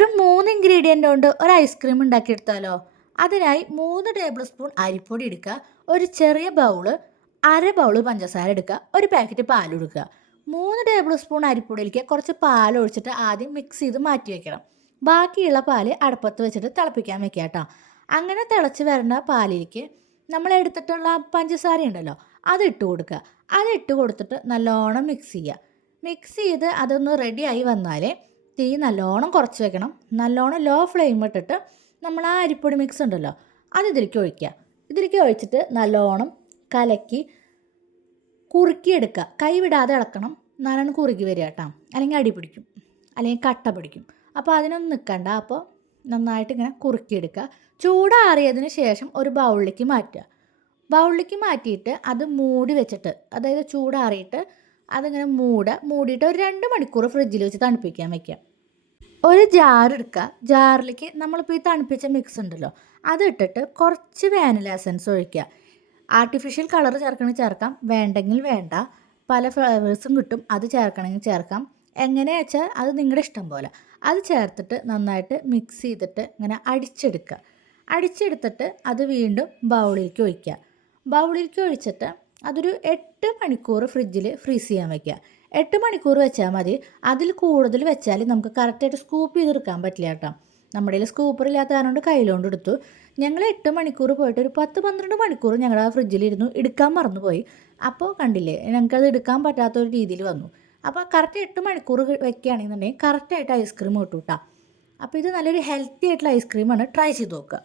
വെറും 3 ഇൻഗ്രീഡിയൻ്റ് കൊണ്ട് ഒരു ഐസ്ക്രീം ഉണ്ടാക്കിയെടുത്താലോ? അതിനായി 3 ടേബിൾ സ്പൂൺ അരിപ്പൊടി എടുക്കുക, ഒരു ചെറിയ ബൗള്, അര ബൗള് പഞ്ചസാര എടുക്കുക, ഒരു പാക്കറ്റ് പാൽ എടുക്കുക. 3 ടേബിൾ സ്പൂൺ അരിപ്പൊടിയിലേക്ക് കുറച്ച് പാൽ ഒഴിച്ചിട്ട് ആദ്യം മിക്സ് ചെയ്ത് മാറ്റി വെക്കണം. ബാക്കിയുള്ള പാല് അടുപ്പത്ത് വെച്ചിട്ട് തിളപ്പിക്കാൻ വെക്കുക കേട്ടോ. അങ്ങനെ തിളച്ച് വരുന്ന പാലിലേക്ക് നമ്മൾ എടുത്തിട്ടുള്ള പഞ്ചസാര ഉണ്ടല്ലോ, അതിട്ട് കൊടുക്കുക. അതിട്ട് കൊടുത്തിട്ട് നല്ലോണം മിക്സ് ചെയ്യുക. മിക്സ് ചെയ്ത് അതൊന്ന് റെഡിയായി വന്നാൽ തീ നല്ലോണം കുറച്ച് വെക്കണം. നല്ലോണം ലോ ഫ്ലെയിം ഇട്ടിട്ട് നമ്മൾ ആ അരിപ്പൊടി മിക്സ് ഉണ്ടല്ലോ അത് ഇതിലേക്ക് ഒഴിക്കുക. ഇതിലേക്ക് ഒഴിച്ചിട്ട് നല്ലോണം കലക്കി കുറുക്കിയെടുക്കുക. കൈ വിടാതെ ഇളക്കണം, നല്ലോണം കുറുകി വരിക കേട്ടോ. അല്ലെങ്കിൽ അടി പിടിക്കും, അല്ലെങ്കിൽ കട്ട പിടിക്കും. അപ്പോൾ അതിനൊന്നും നിൽക്കണ്ട. അപ്പോൾ നന്നായിട്ട് ഇങ്ങനെ കുറുക്കിയെടുക്കുക. ചൂടാറിയതിന് ശേഷം ഒരു ബൗളിലേക്ക് മാറ്റുക. ബൗളിലേക്ക് മാറ്റിയിട്ട് അത് മൂടി വെച്ചിട്ട്, അതായത് ചൂടാറിയിട്ട് അതിങ്ങനെ മൂടിയിട്ട് ഒരു 2 മണിക്കൂർ ഫ്രിഡ്ജിൽ വെച്ച് തണുപ്പിക്കാൻ വയ്ക്കുക. ഒരു ജാർ എടുക്കുക. ജാറിലേക്ക് നമ്മളിപ്പോൾ ഈ തണുപ്പിച്ച മിക്സ് ഉണ്ടല്ലോ അതിട്ടിട്ട് കുറച്ച് വാനില എസൻസ് ഒഴിക്കുക. ആർട്ടിഫിഷ്യൽ കളർ ചേർക്കണമെങ്കിൽ ചേർക്കാം, വേണ്ടെങ്കിൽ വേണ്ട. പല ഫ്ലേവേഴ്സും കിട്ടും, അത് ചേർക്കണമെങ്കിൽ ചേർക്കാം. എങ്ങനെയാ വെച്ചാൽ അത് നിങ്ങളുടെ ഇഷ്ടം പോലെ. അത് ചേർത്തിട്ട് നന്നായിട്ട് മിക്സ് ചെയ്തിട്ട് ഇങ്ങനെ അടിച്ചെടുക്കുക. അടിച്ചെടുത്തിട്ട് അത് വീണ്ടും ബൗളിലേക്ക് ഒഴിക്കുക. ബൗളിലേക്ക് ഒഴിച്ചിട്ട് അതൊരു 8 മണിക്കൂർ ഫ്രിഡ്ജിൽ ഫ്രീസ് ചെയ്യാൻ വയ്ക്കുക. 8 മണിക്കൂർ വെച്ചാൽ മതി. അതിൽ കൂടുതൽ വെച്ചാൽ നമുക്ക് കറക്റ്റായിട്ട് സ്കൂപ്പ് ചെയ്തെടുക്കാൻ പറ്റില്ല കേട്ടോ. നമ്മുടെ കയ്യിൽ സ്കൂപ്പർ ഇല്ലാത്ത കാരണം കയ്യിലോണ്ട് എടുത്തു. ഞങ്ങൾ 8 മണിക്കൂർ പോയിട്ട് ഒരു 10-12 മണിക്കൂർ ഞങ്ങളുടെ ആ ഫ്രിഡ്ജിലിരുന്നു, എടുക്കാൻ മറന്നുപോയി. അപ്പോൾ കണ്ടില്ലേ, ഞങ്ങൾക്കത് എടുക്കാൻ പറ്റാത്തൊരു രീതിയിൽ വന്നു. അപ്പോൾ കറക്റ്റ് 8 മണിക്കൂർ വെക്കുകയാണെന്നുണ്ടെങ്കിൽ കറക്റ്റായിട്ട് ഐസ്ക്രീം കിട്ടും കേട്ടോ. അപ്പോൾ ഇത് നല്ലൊരു ഹെൽത്തി ആയിട്ടുള്ള ഐസ്ക്രീമാണ്, ട്രൈ ചെയ്ത് നോക്കുക.